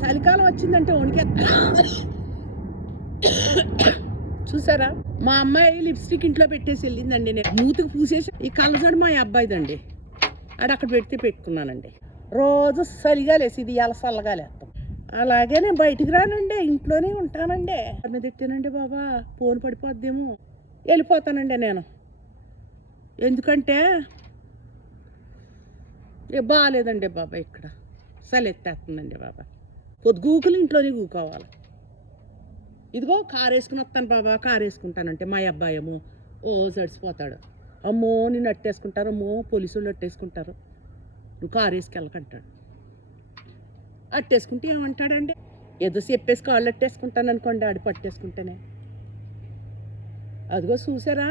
చలికాలం వచ్చిందంటే వణికేస్తా. చూసారా, మా అమ్మాయి లిప్స్టిక్ ఇంట్లో పెట్టేసి వెళ్ళిందండి. నేను మూతికి పూసేసి ఈ కళ్ళజోడు మా అబ్బాయిదండి. ఆడ అక్కడ పెడితే పెట్టుకున్నానండి. రోజు చలిగాలేసి ఇది ఇలా చల్లగాలేస్తాం. అలాగే నేను బయటికి రానండి, ఇంట్లోనే ఉంటానండి. మీద పెట్టానండి బాబా, ఫోన్ పడిపోద్దేమో, వెళ్ళిపోతానండి నేను. ఎందుకంటే బాగాలేదండి బాబా, ఇక్కడ చలి ఎత్తేస్తుందండి బాబా. పొద్దుగూకులు ఇంట్లోనే కూకోవాలి. ఇదిగో కారు వేసుకుని వస్తాను బాబా, కారు వేసుకుంటానంటే మా అబ్బాయి ఏమో ఓ చడిసిపోతాడు. అమ్మో నిన్ను అట్టేసుకుంటారు, అమ్మో పోలీసు వాళ్ళు అట్టేసుకుంటారు, నువ్వు కారు వేసుకెళ్ళకంటాడు. అట్టేసుకుంటే ఏమంటాడండి, ఏదో చెప్పేసి కాళ్ళు అట్టేసుకుంటాను అనుకోండి, ఆడి పట్టేసుకుంటేనే. అదిగో చూసారా,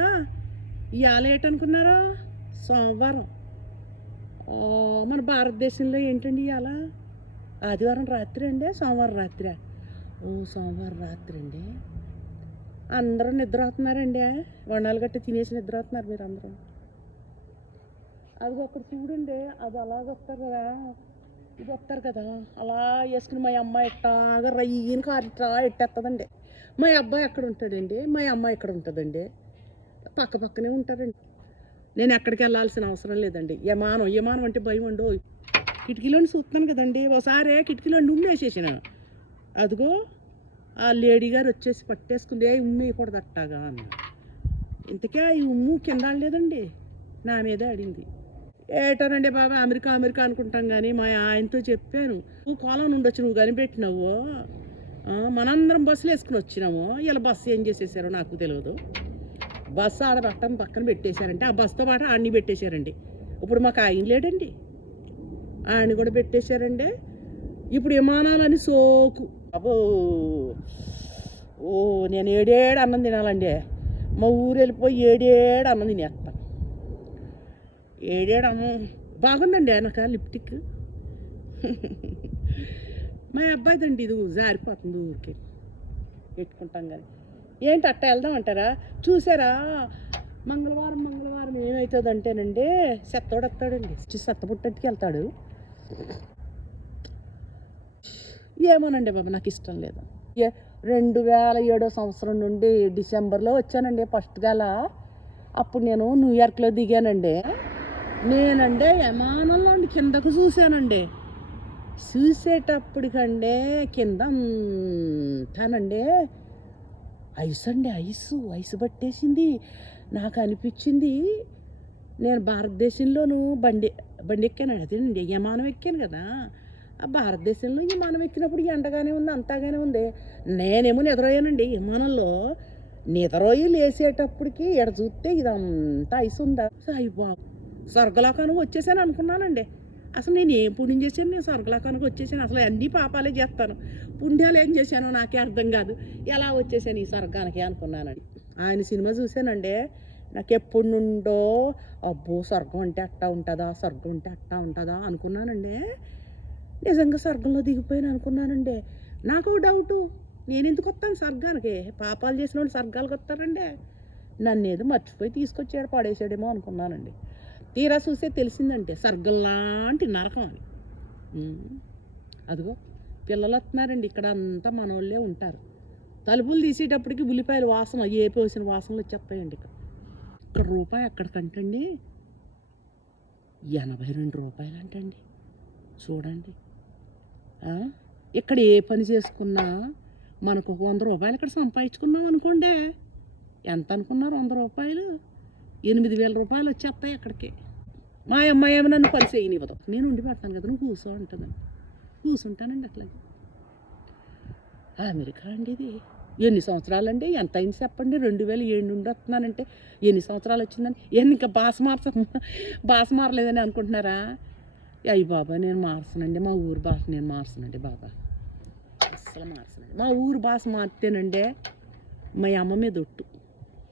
ఇవాళ ఏంటనుకున్నారా, సోమవారం. మన భారతదేశంలో ఏంటండి ఇవాళ ఆదివారం రాత్రి అండి, సోమవారం రాత్రి. ఓ సోమవారం రాత్రి అండి. అందరూ నిద్ర అవుతున్నారండి, వండాలు గట్టి తినేసి నిద్ర అవుతున్నారు మీరు అందరూ. అది ఒకటి చూడండి, అది అలాగ వస్తారు కదా, ఇది వస్తారు కదా, అలా వేసుకుని మా అమ్మాయి ఎట్టాగా రయ్యని కారు ఇట్లా ఎట్టేస్తుందండి. మా అబ్బాయి ఎక్కడ ఉంటాడండి, మా అమ్మాయి ఎక్కడ ఉంటుందండి, పక్క పక్కనే ఉంటారండి. నేను ఎక్కడికి వెళ్ళాల్సిన అవసరం లేదండి. యమానం అంటే భయం ఉండో. కిటికీలోని చూస్తున్నాను కదండి, ఒకసారి కిటికీలో ఉమ్మేసేసాను. అదిగో ఆ లేడీ గారు వచ్చేసి పట్టేసుకుంది, ఉమ్మేయకూడదు అట్టాగా అన్న. ఇంతకే ఈ ఉమ్ము కింద లేదండి, నా మీద ఆడింది. ఏటోనండి బాబా, అమెరికా అమెరికా అనుకుంటాం కానీ మా ఆయనతో చెప్పాను, నువ్వు కోలం నుండి వచ్చి నువ్వు కనిపెట్టినావు, మనందరం బస్సులు వేసుకుని వచ్చినాము, ఇలా బస్సు ఏం చేసేసారో నాకు తెలియదు. బస్సు ఆడ పక్కన పెట్టేశారంటే ఆ బస్సుతో పాటు ఆడిని పెట్టేశారండి. ఇప్పుడు మాకు ఆయన లేడండి, ఆయన కూడా పెట్టేశారండి. ఇప్పుడు విమానాలని సోకు అబ్బో. ఓ నేను ఏడేడు అన్నం తినాలండి, మా ఊరు వెళ్ళిపోయి ఏడేడు అన్నం తినేస్తాను. ఏడేడు అన్నం బాగుందండి వెనక లిప్టిక్. మా అబ్బాయిదండి, ఇది జారిపోతుంది ఊరికి పెట్టుకుంటాం కానీ. ఏంటి అట్ట వెళ్దాం అంటారా, చూసారా మంగళవారం ఏమవుతుందంటేనండి, చెత్తోడు వస్తాడండి, చెత్త పుట్టట్టుకి వెళ్తాడు. ఏమోనండి బాబా, నాకు ఇష్టం లేదు. 2007 సంవత్సరం నుండి డిసెంబర్లో వచ్చానండి ఫస్ట్ గల. అప్పుడు నేను న్యూయార్క్లో దిగానండి. నేనండి విమానంలో కిందకు చూశానండి. చూసేటప్పటికండే కింద అంతానండి ఐసు పట్టేసింది. నాకు అనిపించింది, నేను భారతదేశంలోనూ బండి ఎక్కాను, అదేనండి విమానం ఎక్కాను కదా, ఆ భారతదేశంలో విమానం ఎక్కినప్పుడు ఎండగానే ఉంది, అంతాగానే ఉంది. నేనేమో నిద్రపోయానండి విమానంలో. నిద్రపోయి లేసేటప్పటికి ఎడ చూస్తే ఇదంతా ఐసు ఉందా. అయ్యి బాబు, స్వర్గలోకానికి వచ్చేసాను అనుకున్నానండి. అసలు నేను ఏం పుణ్యం చేశాను, నేను స్వర్గలోకానికి వచ్చేసాను. అసలు అన్ని పాపాలే చేస్తాను, పుణ్యాలు ఏం చేశానో నాకే అర్థం కాదు. ఎలా వచ్చేసాను ఈ స్వర్గానికి అనుకున్నానండి. ఆయన సినిమా చూశానండి, నాకు ఎప్పుడు నుండో అబ్బో స్వర్గం అంటే అట్టా ఉంటుందా అనుకున్నానండి. నిజంగా స్వర్గంలో దిగిపోయాను అనుకున్నానండి. నాకు డౌటు, నేను ఎందుకు వస్తాను స్వర్గానికి, పాపాలు చేసిన వాళ్ళు స్వర్గాలకు వస్తారండి. నన్ను ఏదో మర్చిపోయి తీసుకొచ్చాడు, పడేసాడేమో అనుకున్నానండి. తీరా చూస్తే తెలిసిందంటే స్వర్గం లాంటి నరకం అని. అదిగో పిల్లలు వస్తున్నారండి, ఇక్కడ అంతా మన వాళ్ళే ఉంటారు. తలుపులు తీసేటప్పటికి ఉల్లిపాయల వాసన, ఏ పోసిన వాసనలు వచ్చేస్తాయండి. ఇక్కడ రూపాయి ఎక్కడికంటండి 82 రూపాయలు అంటండి. చూడండి, ఇక్కడ ఏ పని చేసుకున్నా మనకు 100 రూపాయలు ఇక్కడ సంపాదించుకున్నాం అనుకోండి, ఎంత అనుకున్నారు 100 రూపాయలు, 8,000 రూపాయలు వచ్చేస్తాయి అక్కడికి. మా అమ్మాయి ఏమో నన్ను పని చేయనివ్వదు, నేను ఉండి పెడతాను కదా, నువ్వు కూర్చో ఉంటుందండి. కూర్చుంటానండి అట్లాగే. అమెరికా అండి ఇది. ఎన్ని సంవత్సరాలండి, ఎంత అయింది చెప్పండి, 2007 నుండి వస్తున్నానంటే ఎన్ని సంవత్సరాలు వచ్చిందని. ఇంకా భాష మారలేదని అనుకుంటున్నారా. అయ్యి బాబా, నేను మార్చనండి, మా ఊరు భాష నేను మార్చనండి బాబా, అస్సలు మార్చనండి. మా ఊరు భాష మారితేనండి మా అమ్మ మీద ఒట్టు,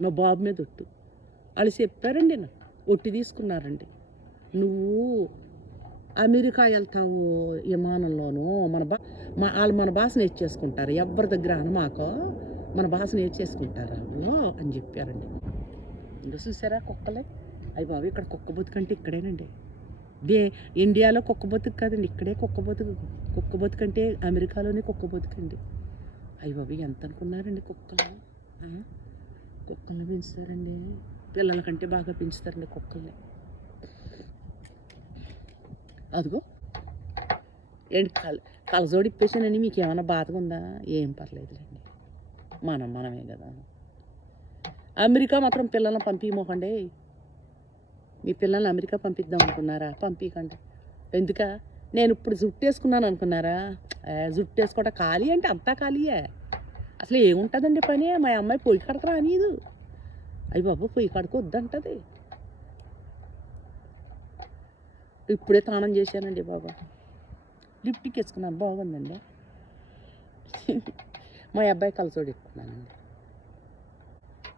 మా బాబు మీద ఒట్టు. వాళ్ళు చెప్పారండి, నాకు ఒట్టి తీసుకున్నారండి, నువ్వు అమెరికా వెళ్తావు విమానంలోనూ వాళ్ళు మన భాష నేర్చేసుకుంటారు, ఎవరి దగ్గర అనమాకో మన భాష నేర్చేసుకుంటారు వాళ్ళు అని చెప్పారండి. ఇంకా చూసారా కుక్కలే, అయ్యి బాబు ఇక్కడ కుక్క బతుకంటే ఇక్కడేనండి. దే ఇండియాలో కుక్క బతుకు కాదండి, ఇక్కడే కుక్క బతుకు. కుక్క బతుకు అంటే అమెరికాలోనే కుక్క బతుకండి. అయ్య బాబు ఎంత అనుకున్నారండి కుక్కలు. ఆ? కుక్కల్ని పెంచుతారండి, పిల్లల కంటే బాగా పెంచుతారండి కుక్కల్ని. అదిగో ఏంటి కలజోడి ఇప్పేసానని మీకు ఏమైనా బాధగా ఉందా? ఏం పర్లేదులేండి, మనమే కదా. అమెరికా మాత్రం పిల్లల్ని పంపించమోకండి. మీ పిల్లల్ని అమెరికా పంపిద్దాం అనుకున్నారా? పంపించకండి. ఎందుక? నేను ఇప్పుడు జుట్టు వేసుకున్నాను అనుకున్నారా? జుట్టు వేసుకోవడం ఖాళీ అంటే అంతా ఖాళీయే. అసలు ఏముంటుందండి పని? మా అమ్మాయి పొయ్యి కడకరా అనేది. అయ్యి బాబు పొయ్యి కడుకు వద్దంటది. ఇప్పుడే స్నానం చేశానండి బాబా, లిప్టిక్ వేసుకున్నాను, బాగుందండి. మా అబ్బాయి కలచోడు ఎక్కున్నానండి.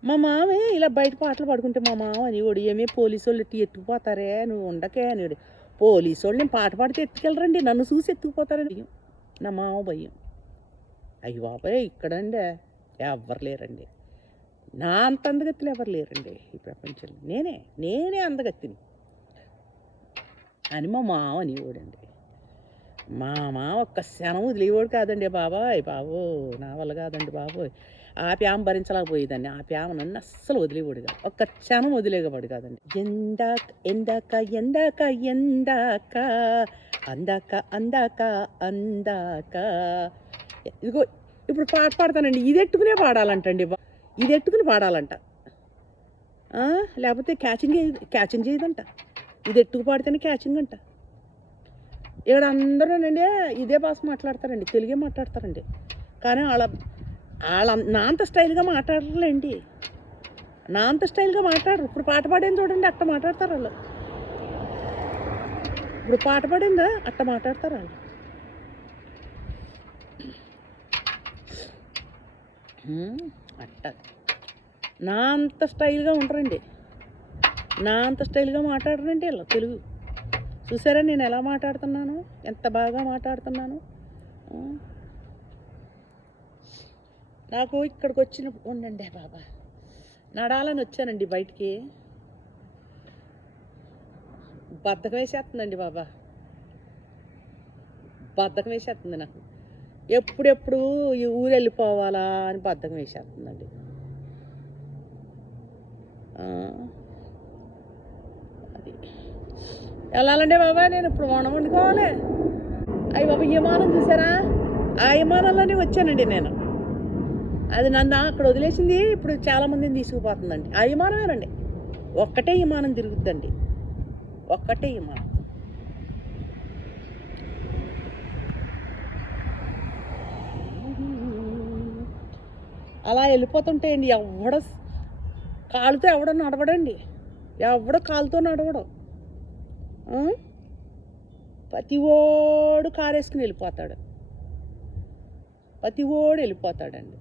మా మామే ఇలా బయట పాటలు పాడుకుంటే మా మామ అనేవాడు, ఏమే పోలీసు వాళ్ళు ఎత్తుకుపోతారే, నువ్వు ఉండకే అనేవాడు. పోలీసు వాళ్ళు నేను పాట పాడితే ఎత్తుకెళ్ళరండి, నన్ను చూసి ఎత్తుకుపోతారని భయం, నా మామ భయం. అయ్యి బాబాయ్ ఇక్కడండి ఎవ్వరు లేరండి, నా అంత అందగత్తులు ఎవరు లేరండి ఈ ప్రపంచంలో. నేనే అందగత్తిని అని మా మామ అనేవాడండి. మా మామ ఒక్క క్షణం వదిలేవాడు కాదండి బాబాయ్. నా వల్ల కాదండి బాబోయ్. ఆ ప్యామ భరించలేకపోయేదాన్ని, ఆ ప్యామ నన్ను అస్సలు వదిలేవాడు కాదు, ఒక్క క్షణం వదిలేవాడు కాదండి. ఎందాక అందాక ఇదిగో ఇప్పుడు పాట పాడతానండి, ఇది ఎట్టుకునే పాడాలంటండి, ఇది ఎట్టుకుని పాడాలంట, లేకపోతే క్యాచింగ్ చేయదంట. ఇది ఎట్టుకు పాడితేనే క్యాచింగ్ అంట. ఇక్కడ అందరూనండి ఇదే భాష మాట్లాడతారండి, తెలుగే మాట్లాడతారండి. కానీ వాళ్ళ నా అంత స్టైల్గా మాట్లాడరులేండి, నా అంత స్టైల్గా మాట్లాడరు. ఇప్పుడు పాట పాడేది చూడండి, అట్ట మాట్లాడతారు వాళ్ళు. ఇప్పుడు పాట పాడిందా అట్ట మాట్లాడతారు వాళ్ళు. అట్ట నా అంత స్టైల్గా ఉంటారండి, నా అంత స్టైల్గా మాట్లాడరండి వీళ్ళు తెలుగు. చూసారా నేను ఎలా మాట్లాడుతున్నాను, ఎంత బాగా మాట్లాడుతున్నాను. నాకు ఇక్కడికి వచ్చిన ఉండండి బాబా, నడాలని వచ్చానండి బయటికి, బద్ధకం వేసేస్తుందండి బాబా, బద్ధకం వేసేస్తుంది నాకు. ఎప్పుడెప్పుడు ఈ ఊరు వెళ్ళిపోవాలా అని బద్ధకం వేసేస్తుందండి. అది వెళ్ళాలండి బాబా, నేను ఇప్పుడు వండుకోవాలి. అయ్యి బాబా విమానం చూసారా, ఆ విమానంలోనే వచ్చానండి నేను. అది నన్ను అక్కడ వదిలేసింది, ఇప్పుడు చాలామందిని తీసుకుపోతుందండి. ఆ విమానమేనండి, ఒక్కటే విమానం తిరుగుద్దండి, ఒక్కటే విమానం. అలా వెళ్ళిపోతుంటాయండి. కాలుతో ఎవడో నడవడండి, ఎవడో కాలుతో నడవడం. ప్రతి ఓడు కారు వేసుకుని వెళ్ళిపోతాడు, ప్రతి ఓడు వెళ్ళిపోతాడండి.